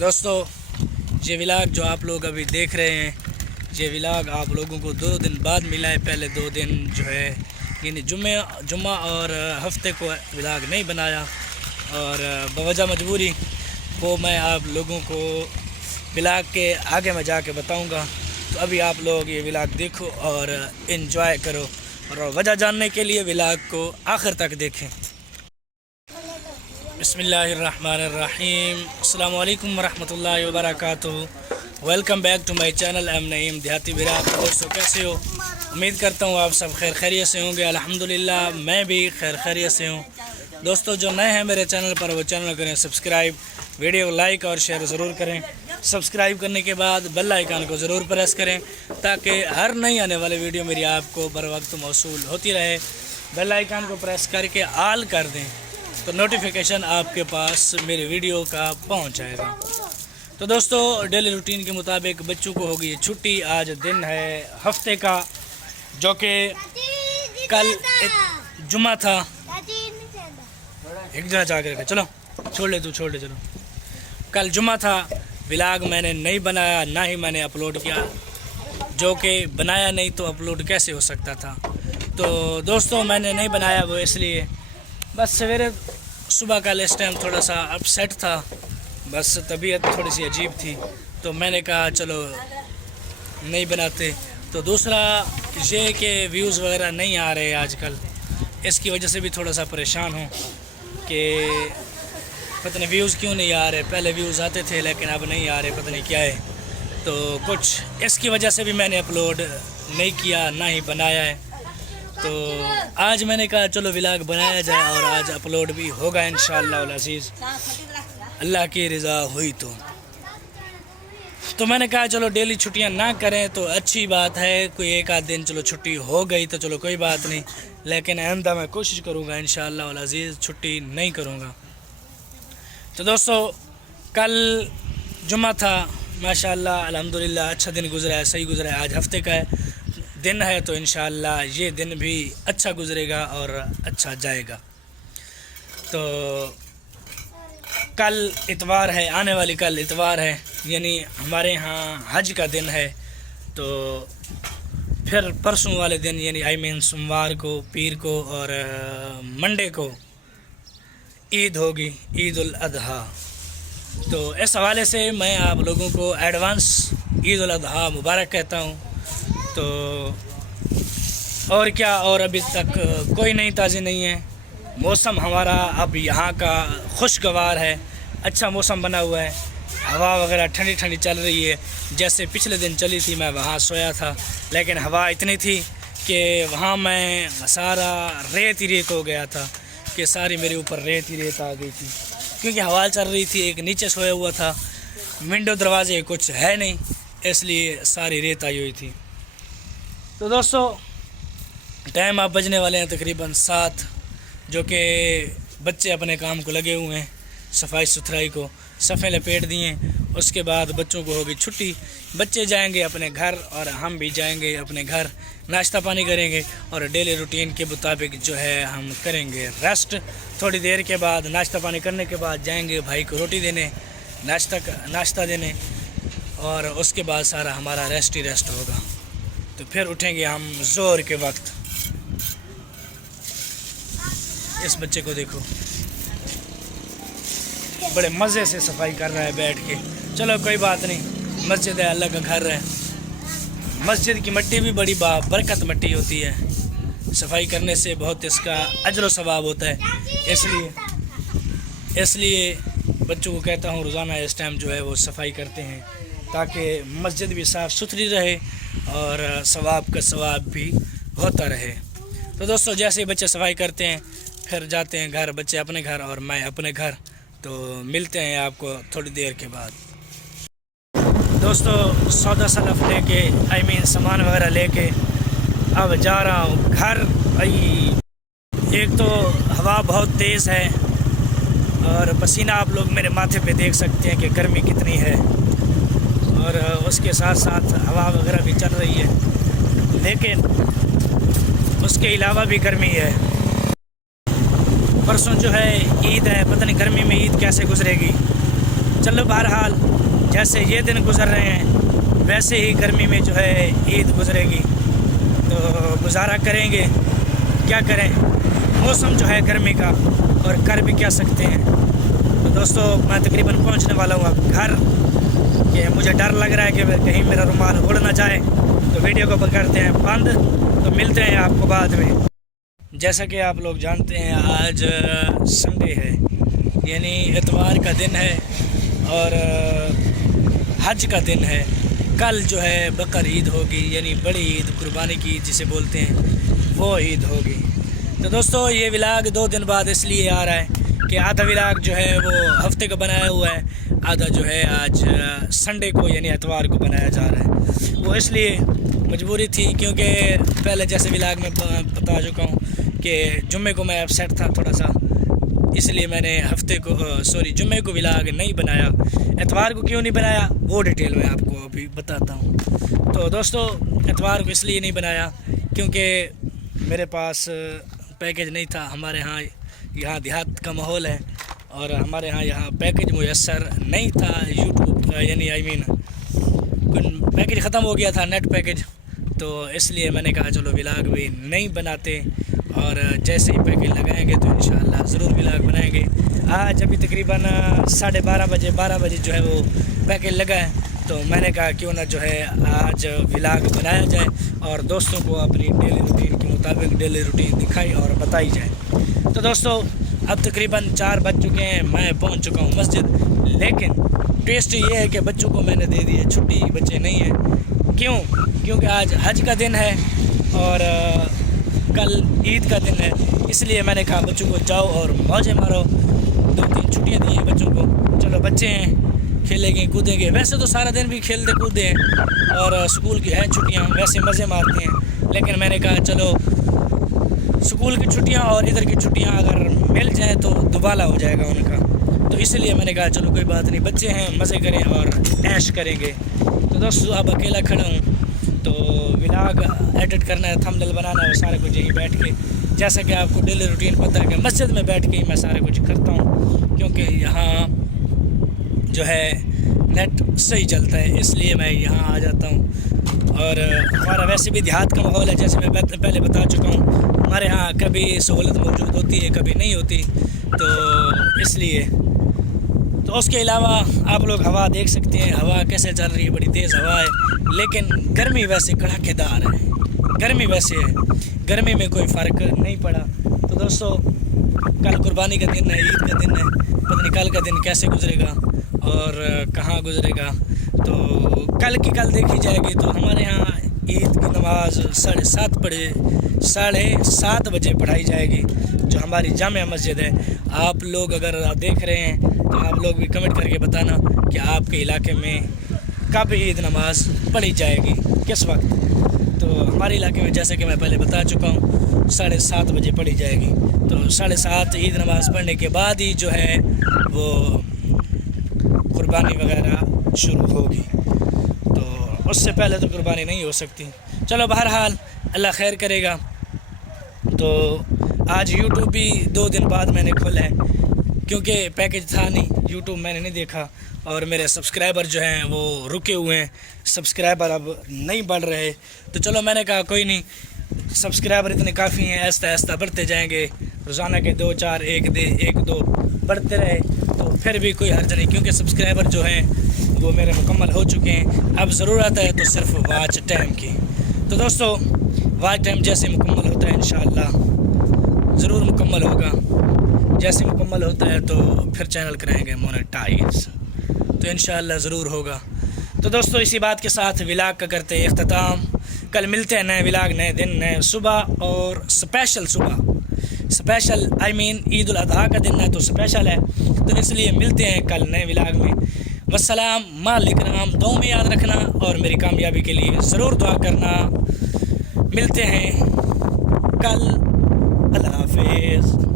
दोस्तों ये व्लॉग जो आप लोग अभी देख रहे हैं, ये व्लॉग आप लोगों को 2 दिन बाद मिला है। पहले 2 दिन जो है यानी जुम्मा और हफ्ते को व्लॉग नहीं बनाया और बवजह मजबूरी वो मैं आप लोगों को व्लॉग के आगे में जाके बताऊंगा। तो अभी आप लोग ये व्लॉग देखो और इन्जॉय करो और वजह जानने के लिए व्लॉग को आखिर तक देखें। बिस्मिल्लाहिर्रहमानिर्रहीम, अस्सलाम वालेकुम वरहमतुल्लाहि वबरकातुहू। Welcome back to my channel M Naeem Dehati vlog. दोस्तों कैसे हो? उम्मीद करता हूँ आप सब खैर खैरियत से होंगे। अल्हम्दुलिल्लाह मैं भी खैर खैरियत से हूँ। दोस्तों जो नए हैं मेरे चैनल पर वो चैनल करें सब्सक्राइब, वीडियो को लाइक और शेयर ज़रूर करें। सब्सक्राइब करने के बाद बेल आइकन को ज़रूर प्रेस करें ताकि हर नई आने वाले वीडियो मेरी आपको बर वक्त मौसूल होती रहे। बेल आइकन को प्रेस करके ऑल कर दें तो नोटिफिकेशन आपके पास मेरे वीडियो का पहुंच जाएगा। तो दोस्तों डेली रूटीन के मुताबिक बच्चों को होगी छुट्टी। आज दिन है हफ्ते का जो कि कल जुम्मा था। एक जना जा कर चलो छोड़ ले चलो। कल जुम्मा था। व्लॉग मैंने नहीं बनाया, ना ही मैंने अपलोड किया, जो कि बनाया नहीं तो अपलोड कैसे हो सकता था। तो दोस्तों मैंने नहीं बनाया वो इसलिए बस सवेरे सुबह का इस टाइम थोड़ा सा अपसेट था, बस तबीयत थोड़ी सी अजीब थी तो मैंने कहा चलो नहीं बनाते। तो दूसरा ये कि व्यूज़ वगैरह नहीं आ रहे आजकल, इसकी वजह से भी थोड़ा सा परेशान हूँ कि पता नहीं व्यूज़ क्यों नहीं आ रहे। पहले व्यूज़ आते थे लेकिन अब नहीं आ रहे, पता नहीं क्या है। तो कुछ इसकी वजह से भी मैंने अपलोड नहीं किया, ना ही बनाया है। तो आज मैंने कहा चलो व्लॉग बनाया जाए और आज अपलोड भी होगा इंशाअल्लाह अज़ीज़, अल्लाह की रज़ा हुई तो मैंने कहा चलो डेली छुट्टियां ना करें तो अच्छी बात है। कोई एक आध दिन चलो छुट्टी हो गई तो चलो कोई बात नहीं, लेकिन आइंदा मैं कोशिश करूँगा इंशाअल्लाह अज़ीज़ छुट्टी नहीं करूँगा। तो दोस्तों कल जुम्मा था, माशाअल्लाह अल्हम्दुलिल्लाह अच्छा दिन गुज़रा है, सही गुज़रा है। आज हफ्ते का दिन है तो इंशाअल्लाह ये दिन भी अच्छा गुज़रेगा और अच्छा जाएगा। तो कल इतवार है, आने वाली कल इतवार है, यानी हमारे यहाँ हज का दिन है। तो फिर परसों वाले दिन यानी सोमवार को, पीर को और मंडे को ईद होगी, ईद उल अज़हा। तो इस हवाले से मैं आप लोगों को एडवांस ईद उल अज़हा मुबारक कहता हूँ। तो और क्या, और अभी तक कोई नई ताज़ी नहीं है। मौसम हमारा अब यहाँ का खुशगवार है, अच्छा मौसम बना हुआ है, हवा वगैरह ठंडी ठंडी चल रही है। जैसे पिछले दिन चली थी, मैं वहाँ सोया था लेकिन हवा इतनी थी कि वहाँ मैं सारा रेत ही रेत हो गया था कि सारी मेरे ऊपर रेत ही रेत आ गई थी, क्योंकि हवा चल रही थी। एक नीचे सोया हुआ था, विंडो दरवाजे कुछ है नहीं, इसलिए सारी रेत आई हुई थी। तो दोस्तों टाइम आप बजने वाले हैं तकरीबन 7, जो कि बच्चे अपने काम को लगे हुए हैं, सफाई सुथराई को सफ़े लपेट दिए। उसके बाद बच्चों को होगी छुट्टी, बच्चे जाएंगे अपने घर और हम भी जाएंगे अपने घर, नाश्ता पानी करेंगे और डेली रूटीन के मुताबिक जो है हम करेंगे रेस्ट। थोड़ी देर के बाद नाश्ता पानी करने के बाद जाएंगे भाई को रोटी देने, नाश्ता देने, और उसके बाद सारा हमारा रेस्ट ही रेस्ट होगा। तो फिर उठेंगे हम ज़ोर के वक्त। इस बच्चे को देखो, बड़े मज़े से सफाई कर रहा है बैठ के। चलो कोई बात नहीं, मस्जिद है, अल्लाह का घर है। मस्जिद की मिट्टी भी बड़ी बरकत मिट्टी होती है, सफाई करने से बहुत इसका अजर व सवाब होता है। इसलिए बच्चों को कहता हूँ रोज़ाना इस टाइम जो है वो सफाई करते हैं ताकि मस्जिद भी साफ़ सुथरी रहे और सवाब का सवाब भी होता रहे। तो दोस्तों जैसे ही बच्चे सफाई करते हैं फिर जाते हैं घर, बच्चे अपने घर और मैं अपने घर। तो मिलते हैं आपको थोड़ी देर के बाद। दोस्तों सौदा सलफ लेके सामान वगैरह लेके अब जा रहा हूँ घर। भाई एक तो हवा बहुत तेज़ है और पसीना आप लोग मेरे माथे पे देख सकते हैं कि गर्मी कितनी है, और उसके साथ साथ हवा वगैरह भी चल रही है, लेकिन उसके अलावा भी गर्मी है। परसों जो है ईद है, पता नहीं गर्मी में ईद कैसे गुजरेगी। چلو بہرحال جیسے یہ دن گزر رہے ہیں ویسے ہی گرمی میں جو ہے عید گزرے گی، تو گزارا کریں گے، کیا کریں، موسم جو ہے گرمی کا، اور کر بھی کیا سکتے ہیں۔ تو دوستو میں تقریباً پہنچنے والا ہوں اب گھر، کہ مجھے ڈر لگ رہا ہے کہ کہیں میرا رومال اڑ نہ جائے، تو ویڈیو کو کرتے ہیں بند، تو ملتے ہیں آپ کو بعد میں۔ جیسا کہ آپ لوگ جانتے ہیں آج سنڈے ہے، یعنی اتوار کا دن ہے اور حج کا دن ہے۔ کل جو ہے بقر عید ہوگی، یعنی بڑی عید، قربانی کی عید جسے بولتے ہیں، وہ عید ہوگی۔ تو دوستو یہ ولاگ 2 دن بعد اس لیے آ رہا ہے کہ آدھا ولاگ جو ہے وہ ہفتے کا بنایا ہوا ہے، آدھا جو ہے آج سنڈے کو یعنی اتوار کو بنایا جا رہا ہے۔ وہ اس لیے مجبوری تھی، کیونکہ پہلے جیسے ولاگ میں بتا چکا ہوں کہ جمعے کو میں اپسیٹ تھا تھوڑا سا، اس لیے میں نے جمعے کو ولاگ نہیں بنایا۔ اتوار کو کیوں نہیں بنایا وہ ڈیٹیل میں آپ کو ابھی بتاتا ہوں۔ تو دوستو اتوار کو اس لیے نہیں بنایا کیونکہ میرے پاس پیکج نہیں تھا۔ ہمارے ہاں یہاں دیہات کا ماحول ہے اور ہمارے یہاں پیکج میسر نہیں تھا، یوٹیوب کا یعنی پیکج ختم ہو گیا تھا، نیٹ پیکج، تو اس لیے میں نے کہا چلو ولاگ بھی نہیں بناتے، اور جیسے ہی پیکج لگائیں گے تو انشاءاللہ ضرور ولاگ بنائیں گے۔ آج ابھی تقریباً 12:30 بجے جو ہے وہ پیکج لگا ہے، تو میں نے کہا کیوں نہ جو ہے آج ولاگ بنایا جائے اور دوستوں کو اپنی ڈیلی روٹین کے مطابق ڈیلی روٹین دکھائی اور بتائی جائے۔ تو دوستو اب تقریباً 4 بج چکے ہیں، میں پہنچ چکا ہوں مسجد، لیکن ٹویسٹ یہ ہے کہ بچوں کو میں نے دے دی ہے چھٹی، بچے نہیں ہیں۔ کیونکہ آج حج کا دن ہے اور کل عید کا دن ہے، اس لیے میں نے کہا بچوں کو جاؤ اور موجیں مارو۔ 2-3 چھٹیاں دی ہیں بچوں کو، چلو بچے ہیں کھیلیں گے کودیں گے، ویسے تو سارا دن بھی کھیلتے کودتے ہیں اور اسکول کی ہیں چھٹیاں، ویسے مزے مارتے ہیں، لیکن میں نے کہا چلو اسکول کی چھٹیاں اور ادھر کی چھٹیاں اگر مل جائیں تو دوبالا ہو جائے گا ان کا، تو اس لیے میں نے کہا چلو کوئی بات نہیں، بچے ہیں مزے کریں اور عیش کریں گے۔ تو دوستو اب اکیلا کھڑا ہوں، تو ولاگ ایڈٹ کرنا ہے، تھمبنیل بنانا ہے، وہ سارا کچھ یہیں بیٹھ کے، جیسا کہ آپ کو ڈیلی روٹین پتہ ہے کہ مسجد میں بیٹھ کے ہی میں سارا کچھ کرتا ہوں، کیونکہ یہاں جو ہے نیٹ صحیح چلتا ہے، اس لیے میں یہاں آ جاتا ہوں۔ اور ہمارا ویسے بھی دیہات کا ماحول ہے، جیسے میں پہلے بتا چکا ہوں، ہمارے ہاں کبھی سہولت موجود ہوتی ہے کبھی نہیں ہوتی، تو اس لیے تو اس کے علاوہ آپ لوگ ہوا دیکھ سکتے ہیں، ہوا کیسے چل رہی ہے، بڑی تیز ہوا ہے، لیکن گرمی ویسے کڑاکے دار ہے، گرمی ویسے ہے، گرمی میں کوئی فرق نہیں پڑا۔ تو دوستو کل قربانی کا دن ہے، عید کا دن ہے، پتہ نہیں کل کا دن کیسے گزرے گا اور کہاں گزرے گا، تو کل کی کل دیکھی جائے گی۔ تو ہمارے ہاں عید کی نماز 7:30 بجے پڑھائی جائے گی، جو ہماری جامع مسجد ہے۔ آپ لوگ اگر دیکھ رہے ہیں تو آپ لوگ بھی کمنٹ کر کے بتانا کہ آپ کے علاقے میں کب عید نماز پڑھی جائے گی، کس وقت۔ تو ہمارے علاقے میں جیسے کہ میں پہلے بتا چکا ہوں 7:30 بجے پڑھی جائے گی، تو 7:30 عید نماز پڑھنے کے بعد ہی جو ہے وہ قربانی وغیرہ شروع ہوگی، تو اس سے پہلے تو قربانی نہیں ہو سکتی۔ چلو بہرحال اللہ خیر کرے گا۔ تو آج یوٹیوب بھی 2 دن بعد میں نے کھولا ہے، کیونکہ پیکج تھا نہیں، یوٹیوب میں نے نہیں دیکھا، اور میرے سبسکرائبر جو ہیں وہ رکے ہوئے ہیں، سبسکرائبر اب نہیں بڑھ رہے، تو چلو میں نے کہا کوئی نہیں، سبسکرائبر اتنے کافی ہیں، آہستہ آہستہ بڑھتے جائیں گے، روزانہ کے 2-4 1-2 بڑھتے رہے تو پھر بھی کوئی حرج نہیں، کیونکہ سبسکرائبر جو ہیں وہ میرے مکمل ہو چکے ہیں، اب ضرورت ہے تو صرف واچ ٹائم کی۔ تو دوستو واچ ٹائم جیسے مکمل ہوتا ہے انشاءاللہ ضرور مکمل ہوگا، جیسے مکمل ہوتا ہے تو پھر چینل کرائیں گے مونیٹائز، تو انشاءاللہ ضرور ہوگا۔ تو دوستو اسی بات کے ساتھ ولاگ کا کرتے اختتام، کل ملتے ہیں نئے ولاگ، نئے دن، نئے صبح، اور اسپیشل عید الاضحیٰ کا دن ہے تو اسپیشل ہے، تو اس لیے ملتے ہیں کل نئے ولاگ میں۔ والسلام، مال اکرام، دعاؤں میں یاد رکھنا اور میری کامیابی کے لیے ضرور دعا کرنا۔ ملتے ہیں کل، اللہ حافظ۔